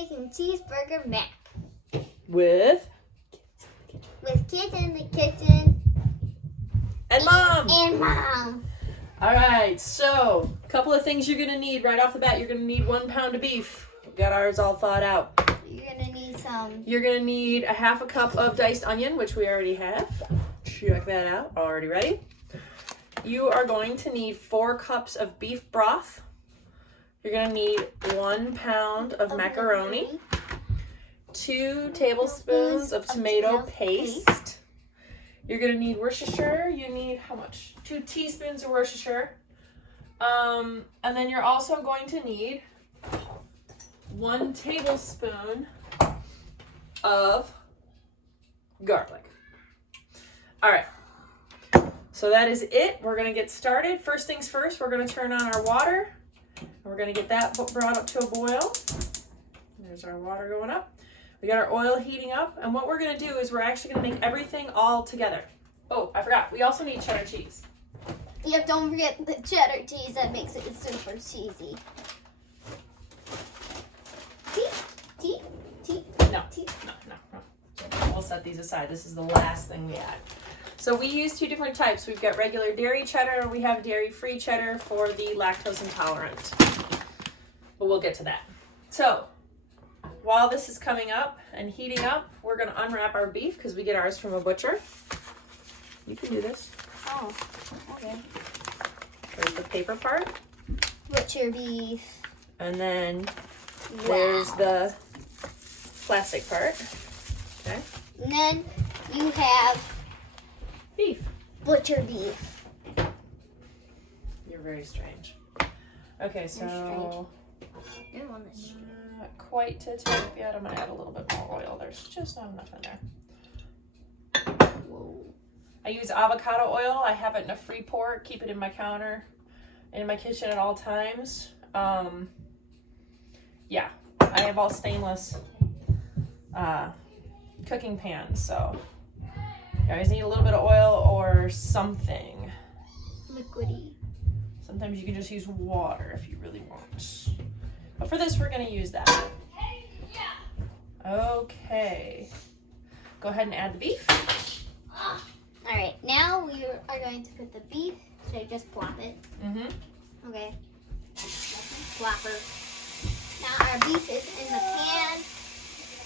making Cheeseburger Mac. With kids in the kitchen. And Mom! And Mom. Alright, so a couple of things you're going to need right off the bat. You're going to need 1 pound of beef. We've got ours all thawed out. You're going to need some. You're going to need a half a cup of diced onion, which we already have. Check that out. Already ready. You are going to need 4 cups of beef broth. You're going to need 1 pound of macaroni. 2 tablespoons of tomato paste. You're going to need Worcestershire. You need how much? 2 teaspoons of Worcestershire. And then you're also going to need 1 tablespoon of garlic. All right. So that is it. We're going to get started. First things first, we're going to turn on our water. We're going to get that brought up to a boil. There's our water going up. We got our oil heating up. And what we're going to do is we're actually going to make everything all together. Oh, I forgot. We also need cheddar cheese. Yep, don't forget the cheddar cheese. That makes it super cheesy. No. We'll set these aside. This is the last thing we add. So we use 2 different types. We've got regular dairy cheddar, and we have dairy-free cheddar for the lactose intolerant. But we'll get to that. So while this is coming up and heating up, we're going to unwrap our beef because we get ours from a butcher. You can do this. Oh, okay. There's the paper part. Butcher beef. And then there's the plastic part. Okay. And then you have Beef. butcher beef. You're very strange. Okay, so You're the one that's strange. not quite to type yet. I'm going to add a little bit more oil. There's just not enough in there. Whoa. I use avocado oil. I have it in a free pour. Keep it in my counter, in my kitchen at all times. Yeah, I have all stainless cooking pans, so you guys need a little bit of oil or something. Liquidy. Sometimes you can just use water if you really want. But for this, we're going to use that. Okay. Go ahead and add the beef. All right, now we are going to put the beef. Should I just plop it? Mm-hmm. Okay. Plopper. Now our beef is in the pan.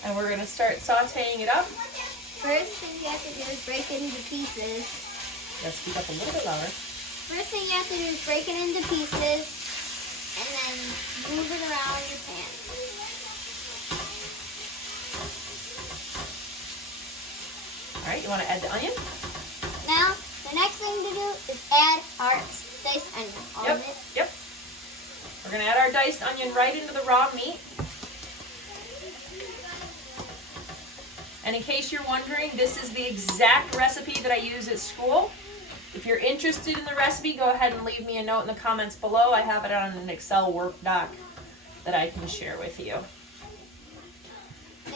And we're going to start sauteing it up. First thing you have to do is break it into pieces. Let's speed up a little bit louder. First thing you have to do is break it into pieces and then move it around your pan. All right, you want to add the onion? Now, the next thing to do is add our diced onion. All of it. Yep. We're going to add our diced onion right into the raw meat. And in case you're wondering, this is the exact recipe that I use at school. If you're interested in the recipe, go ahead and leave me a note in the comments below. I have it on an Excel work doc that I can share with you.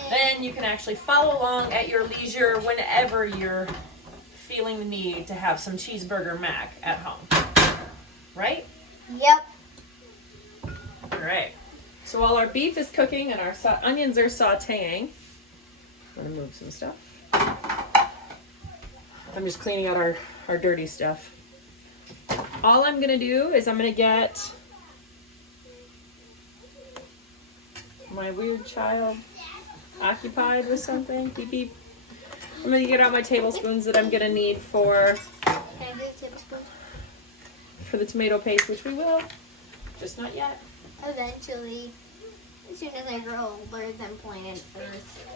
Then you can actually follow along at your leisure whenever you're feeling the need to have some Cheeseburger Mac at home. Right? Yep. All right. So while our beef is cooking and our onions are sauteing, I'm going to move some stuff. I'm just cleaning out our dirty stuff. All I'm going to do is I'm going to get my weird child occupied with something. Beep, beep. I'm going to get out my tablespoons that I'm going to need for Can I do a tablespoon? the tomato paste, which we will. Just not yet. Eventually. As soon as I grow older than planet Earth.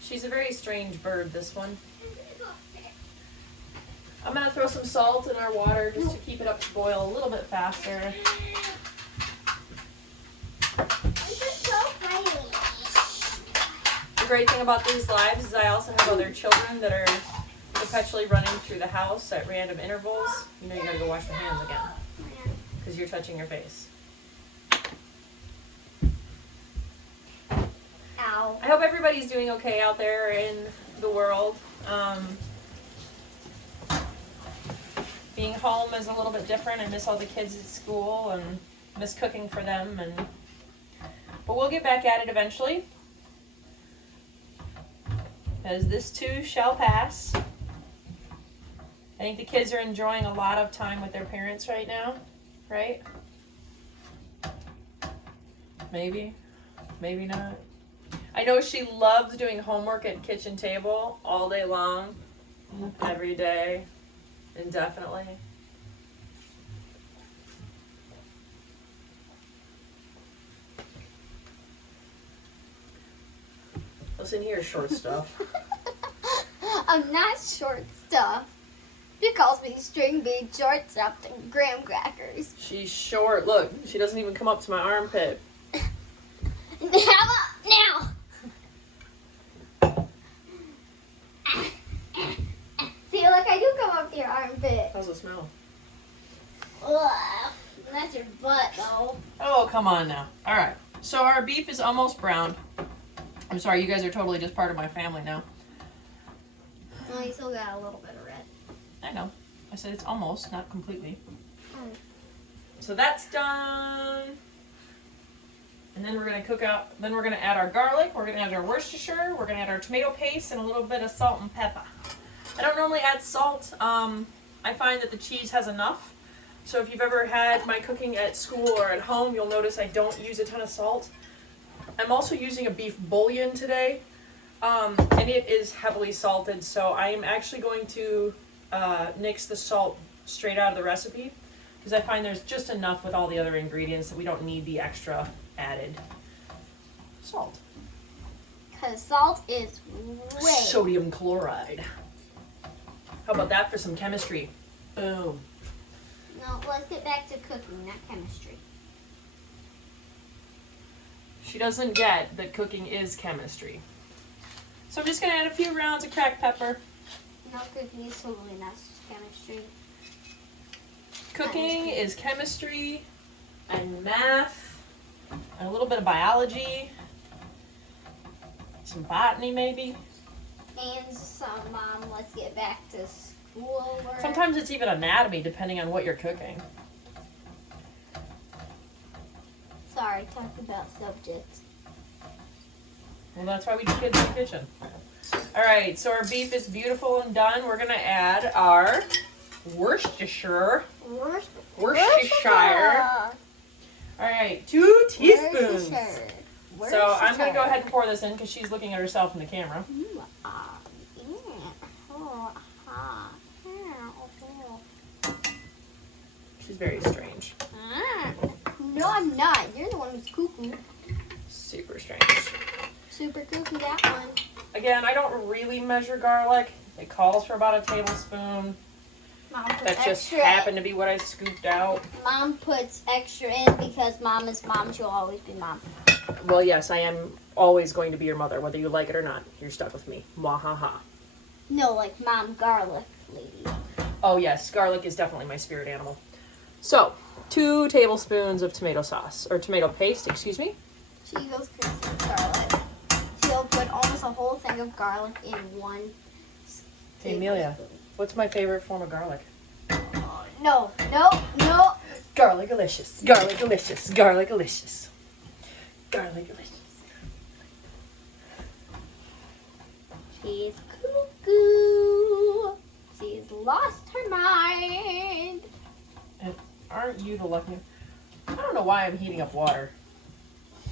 She's a very strange bird, this one. I'm going to throw some salt in our water just to keep it up to boil a little bit faster. This is so funny. The great thing about these lives is I also have other children that are perpetually running through the house at random intervals. You know you got to go wash your hands again because you're touching your face. Ow. I hope everybody's doing okay out there in the world. Being home is a little bit different. I miss all the kids at school and miss cooking for them. And But we'll get back at it eventually. As this too shall pass. I think the kids are enjoying a lot of time with their parents right now, right? Maybe, maybe not. I know she loves doing homework at kitchen table all day long, every day, indefinitely. Listen here, short stuff. I'm not short stuff. She calls me string bean, short stuffed, and graham crackers. She's short. Look, she doesn't even come up to my armpit. How about now? See, look, I do come up to your armpit. How's it smell? Ugh, that's your butt, though. Oh, come on now. All right. So our beef is almost browned. I'm sorry, you guys are totally just part of my family now. Oh, you still got a little bit of red. I know. I said it's almost, not completely. Oh. So that's done. And then we're going to cook out, then we're going to add our garlic, we're going to add our Worcestershire, we're going to add our tomato paste, and a little bit of salt and pepper. I don't normally add salt. I find that the cheese has enough. So if you've ever had my cooking at school or at home, you'll notice I don't use a ton of salt. I'm also using a beef bouillon today, and it is heavily salted, so I am actually going to nix the salt straight out of the recipe, because I find there's just enough with all the other ingredients that we don't need the extra added salt. Because salt is great. Sodium chloride. How about that for some chemistry? Boom. No, let's get back to cooking, not chemistry. She doesn't get that cooking is chemistry. So I'm just going to add a few rounds of cracked pepper. No, cooking is totally not chemistry. Cooking is chemistry and math and a little bit of biology. Some botany maybe. And some, let's get back to school work. Sometimes it's even anatomy depending on what you're cooking. Sorry, talk about subjects. Well, that's why we do kids in the kitchen. All right, so our beef is beautiful and done. We're going to add our Worcestershire. Worcestershire. All right, 2 teaspoons. So I'm going to go ahead and pour this in because she's looking at herself in the camera. She's very strange. No, I'm not. You're the one who's cuckoo. Super strange. Super cuckoo, that one. Again, I don't really measure garlic. It calls for about a tablespoon. Mom puts That just extra. happened to be what I scooped out. Mom puts extra in because mom is mom. She'll always be mom. Well, yes, I am always going to be your mother, whether you like it or not. You're stuck with me. Mwahaha. No, like mom garlic lady. Oh, yes, garlic is definitely my spirit animal. So, 2 tablespoons of tomato sauce, or tomato paste, excuse me. She goes crazy with garlic. She'll put almost a whole thing of garlic in one. Hey, Amelia, what's my favorite form of garlic? No. Garlic-alicious, garlic-alicious, garlic-alicious, garlic-alicious. She's cuckoo. She's lost her mind. And aren't you the lucky? I don't know why I'm heating up water.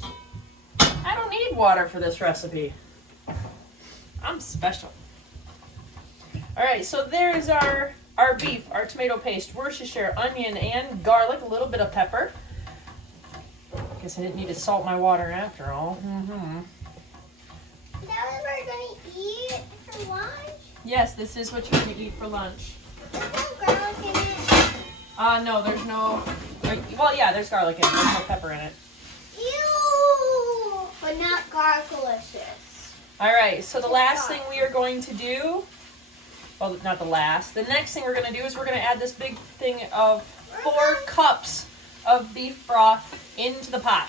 I don't need water for this recipe. I'm special. All right, so there's our beef, our tomato paste, Worcestershire, onion, and garlic, a little bit of pepper. Guess I didn't need to salt my water after all. Is that what we're going to eat for lunch? Yes, this is what you're going to eat for lunch. There's no garlic in it. No, there's no... Well, yeah, there's garlic in it. There's no pepper in it. Ew! But not garlic-alicious. All right, so the last thing we are going to do... Well, not the last. The next thing we're going to do is we're going to add this big thing of 4 cups of beef broth into the pot.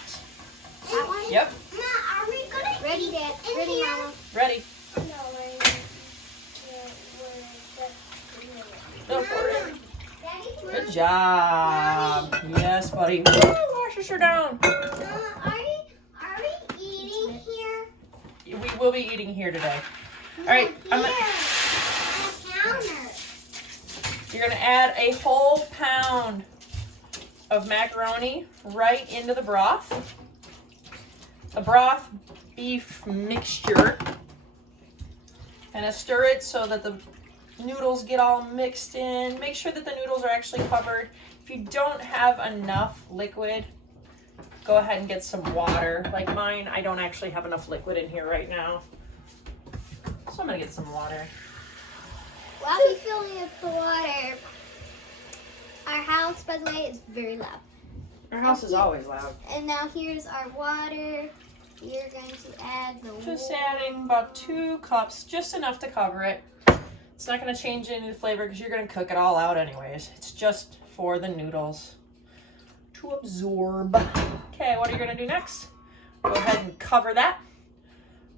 That one? Yep. Ma, are we going to Ready, Dad. Ready, Mama. Ready. No, Go for it. Daddy, Good job. Yes, buddy. Woo, wash your shirt down. are will be eating here today. All right, you're gonna add a whole pound of macaroni right into the broth. The broth beef mixture. And stir it so that the noodles get all mixed in. Make sure that the noodles are actually covered. If you don't have enough liquid, go ahead and get some water. Like mine, I don't actually have enough liquid in here right now. So I'm gonna get some water. While we're filling up the water, our house, by the way, is very loud. Our house is always loud. And now here's our water. You're going to add the Just adding about 2 cups, just enough to cover it. It's not going to change any of the flavor because you're going to cook it all out anyways. It's just for the noodles to absorb. Okay, what are you going to do next? Go ahead and cover that.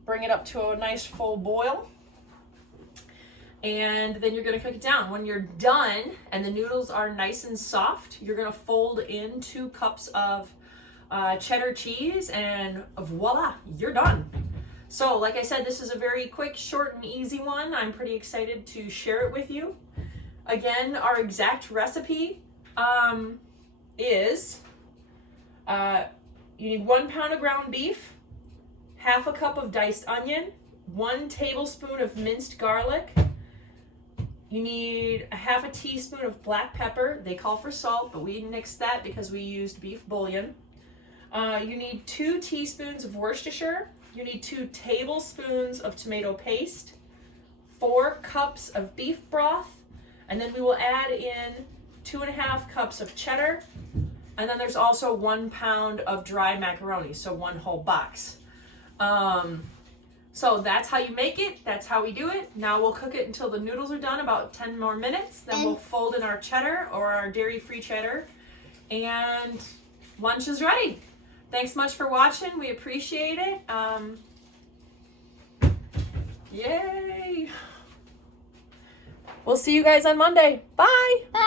Bring it up to a nice full boil. And then you're going to cook it down. When you're done and the noodles are nice and soft, you're going to fold in 2 cups of cheddar cheese, and voila, you're done. So like I said, this is a very quick, short, and easy one. I'm pretty excited to share it with you. Again, our exact recipe is you need 1 pound of ground beef, half a cup of diced onion, 1 tablespoon of minced garlic. You need a half a teaspoon of black pepper. They call for salt, but we nixed that because we used beef bouillon. You need 2 teaspoons of Worcestershire. You need 2 tablespoons of tomato paste, 4 cups of beef broth, and then we will add in 2.5 cups of cheddar. And then there's also 1 pound of dry macaroni, so 1 whole box. So that's how you make it. That's how we do it. Now we'll cook it until the noodles are done, about 10 more minutes. Then we'll fold in our cheddar or our dairy-free cheddar, and lunch is ready. Thanks much for watching. We appreciate it. Yay. We'll see you guys on Monday. Bye. Bye.